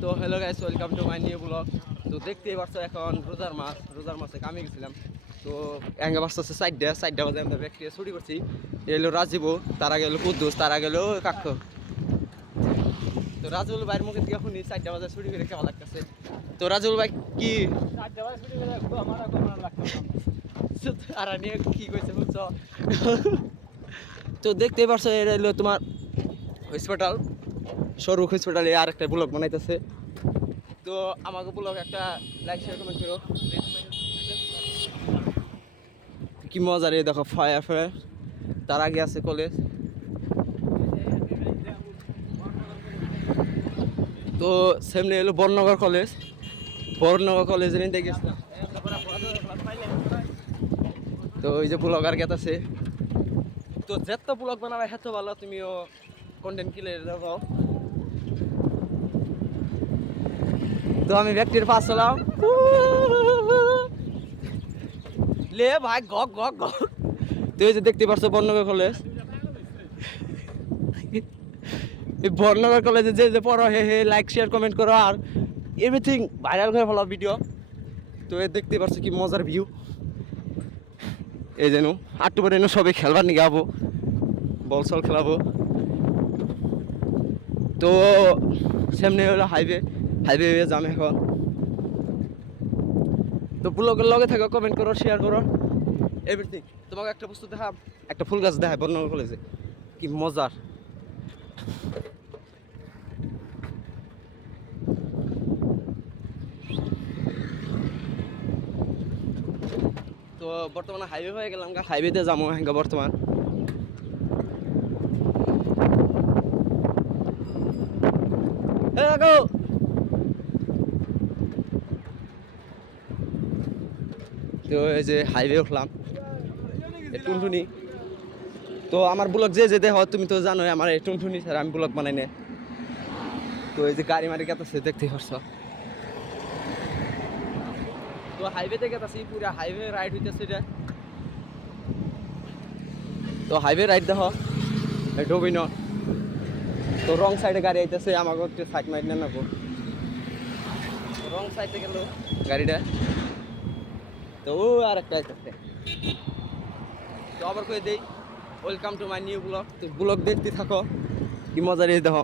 তো hello guys, welcome to my new blog. তো দেখতেই পারছো এখন রোজার মাসে কামে গেছিলাম। তো এঙ্গে বাজতেছে 4টা বাজে আমরা ব্যাগ থেকে ছুটি করছি। এলো রাজীব, তারা গেল কুদ্দুস, তারা গেল কাক্ষ। তো রাজুল ভাইয়ের মুখে থেকে শুনি 4টা বাজে ছুটি করে কেমন লাগতেছে। তো রাজুল ভাই কি 4টা বাজে ছুটি করে আমার লাগতেছে আর নিয়ে কি কইছে বুঝছো? তো দেখতেই পারছো এটা হলো তোমার হসপিটাল, সরু হসপিটালে আর একটা ব্লগ বানাইতেছে। তো আমাকে ব্লগ একটা লাইক শেয়ার কমেন্ট করো। কি মজা রে, দেখো ফায়ার তার আগে আছে কলেজ। তো সামনে এলো বর্ণনগর কলেজের নিতে গেছিলাম। তো ওই যে ব্লগার গেত আছে, তো যেত ব্লগ বানাবে এত ভালো, তুমিও কন্টেন্ট ক্রিয়েটর দাও। তো আমি ব্যক্তির পাশ চলাম, লে ভাই গক গক গক। তো এই যে দেখতে পারছো বর্ণনগর কলেজ, এই বর্ণনগর কলেজে যে যে পড়ো হে লাইক শেয়ার কমেন্ট করো আর এভরিথিং ভাইরাল করে ফেলো ভিডিও। তো এ দেখতে পারছো কি মজার ভিউ। এই যেন আটটু পরে সবাই খেলবার নিয়ে যাবো, বল সল খেলাবো। তো সামনে হলো হাইওয়ে যাম এখন। তো ব্লগের লগে থাকো, কমেন্ট করো, শেয়ার করো এভরিথিং। তোমাকে একটা বস্তু দেখাম, একটা ফুল গাছ দেখায় বর্ণনগর কলেজে, কি মজার। তো বর্তমানে হাইওয়ে হয়ে গেলাম, হাইওয়েতে যাবো হ্যাঁ বর্তমান। তো এই যে হাইওয়ে উঠলাম, টুনটুনি। তো আমার ব্লগ যে যেতে হয় তুমি তো জানোই, আমার এই টুনটুনি স্যার আমি ব্লগ বানাই না। তো এই যে গাড়ি মারি গেছে দেখতে পারছো। তো হাইওয়েতে গেছি, পুরো হাইওয়ে রাইড হইতেছে এটা। তো হাইওয়ে রাইড দেখো ডবিন। তো রং সাইডে গাড়ি আইতেছে, আমাকে একটু সাইড মাইড না নেবো। রং সাইডে গেল গাড়িটা। তো ও আর একটা আইতেছে। তো আবার কই দেই, welcome to my new blog. তো ব্লগ দেখতে থাকো, কি মজা রে। দেখো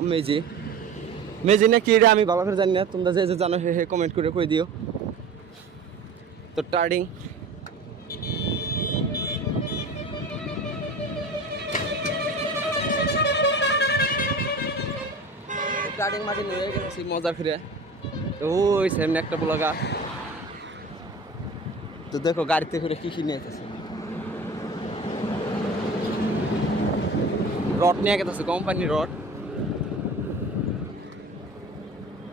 মেজি না কি রে আমি ভালো করে জানি না, তোমরা যে যে জানো হে কমেন্ট করে কই দিও। তো টার্ডিং মাটি নিয়ে গেছি মজার করে। তো ওই সামনে একটা ব্লগার। তো দেখো গাড়িতে করে কি নিয়ে আসতেছে, রড নিয়ে গেছে, কোম্পানির রড।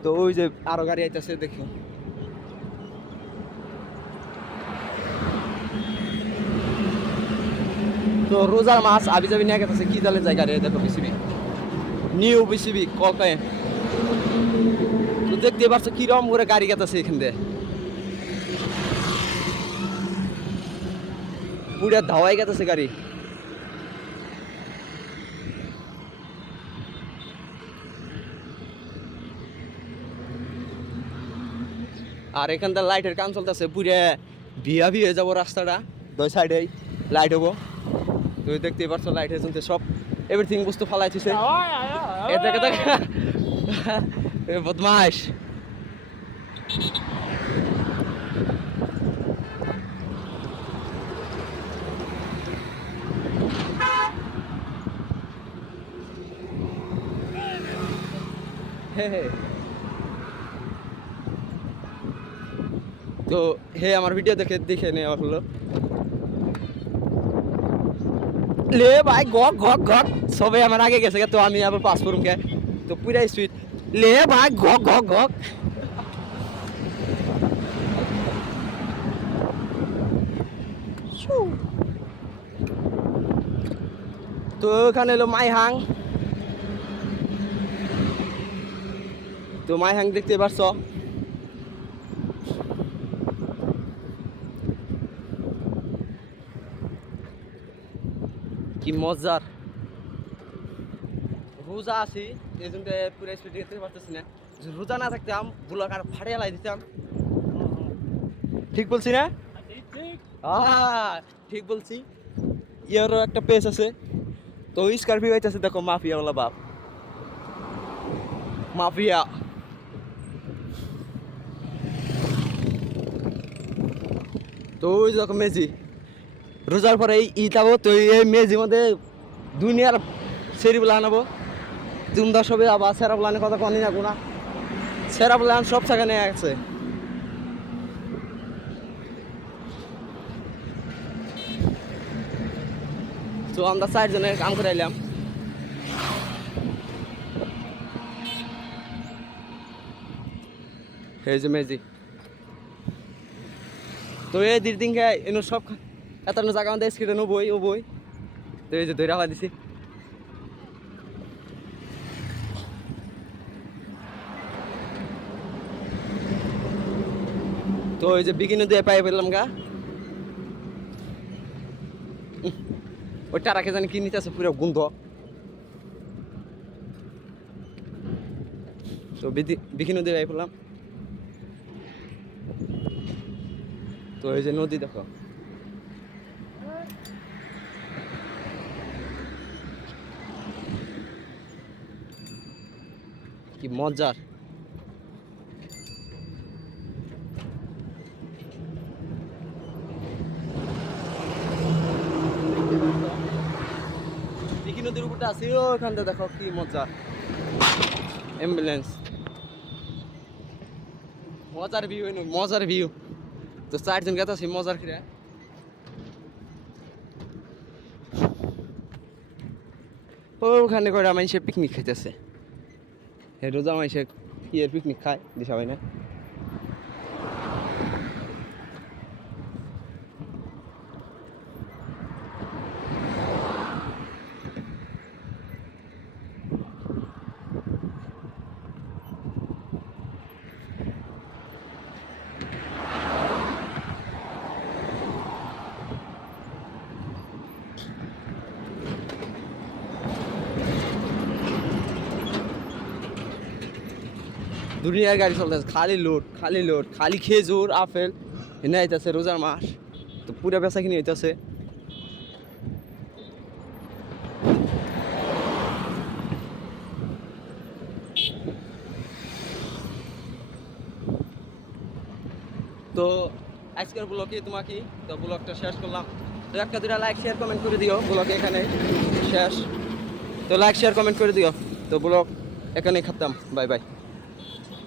তো ওই যে আরো গাড়ি আইতেছে দেখো। তো রোজার মাছ আবি যাবি নিয়ে গেছে, কি জালে জায়গা রে। দেখো বিসিবি, নিউ বিসিবি কলকাতায়। তো দেখতে পারছো কিরম করে গাড়ি গেছে এখান দিয়ে, পুরা ধাওয়াই গেছে গাড়ি। আর এখানটা লাইটের কাম চলতেছে, পুরে ভিয়া হয়ে যাবো রাস্তাটা, দুই সাইডে লাইট হবো। তুমি দেখতেই পারছো লাইট হয়েছে সব, এভরিথিং বস্তু ফালাইছে। বদমাস। তো হে আমার ভিডিও দেখে নেওয়া হলো। লে ভাই গক গক গক, সবাই আমার আগে গেছে, তো আমি আবার পাস করুম কে। তো পুরাই সুইট, লে ভাই গক গক গক। তো ওখানে এলো মাইহাং। তো মাইহাং দেখতে পারছো, কি মজার। রোজা আছি এই জন্য পুরো স্পিড যেতে পারতেছি না। রোজা না থাকতাম ব্লক আর ফাটিয়ে লাই দিতাম। ঠিক বলছি না? ঠিক ঠিক ঠিক বলছি। ইয়ারও একটা পেজ আছে, তো স্করপিও আছে, দেখো মাফিয়া ওলা বাপ, মাফিয়া। তো ওই দেখো মেজি, রোজার পরে এই যাবো, তো এই মেজির মধ্যে দুনিয়ার সেরি বলে আনাবো। তোমরা সবে আবার সেরা বলানের কথা কনি না কোনা, সেরা বলান সব সেখানে আছে। তো আমরা 4 জনের কাম করে এলাম। এই যে মেজি, তো এই দিন খাই এনে সব এত জায়গা আমাদের স্ক্রিনে নো বই ও বই। তো এই যে ধরে রাখা দিছি। তো এই যে বিকিনি দিয়ে পাই পেলাম গা, ওইটা রাখে জানি কি নিতে আছে পুরো গন্ধ। তো বিকিনি দিয়ে পাই পেলাম। তো এই যে নদী দেখো, কি মজার। বিকি নদীর উপরটা আছে ওখানটা, দেখো কি মজা। অ্যাম্বুলেন্স, মজার ভিউ, মজার ভিউ। তো 4 জন গেছে আছি মজার খিরা। ওখানে করে মানুষে পিকনিক খাইতেছে, রোজা মানুষে ইয়ের পিকনিক খায় দিশা হয় না। দুনিয়ার গাড়ি চলতেছে, খালি লোড খালি লোড, খালি খেজুর আপেল এনে আইতেছে রোজার মাস। তো পুরা বেচা কিনে হইতেছে। তো আজকের ব্লগে তোমাকে, তো ব্লগটা শেষ করলাম। তো একটা দুটা লাইক শেয়ার কমেন্ট করে দিও, ব্লগ এখানে শেষ। তো লাইক শেয়ার কমেন্ট করে দিও। তো ব্লগ এখানেই খাতাম, বাই বাই।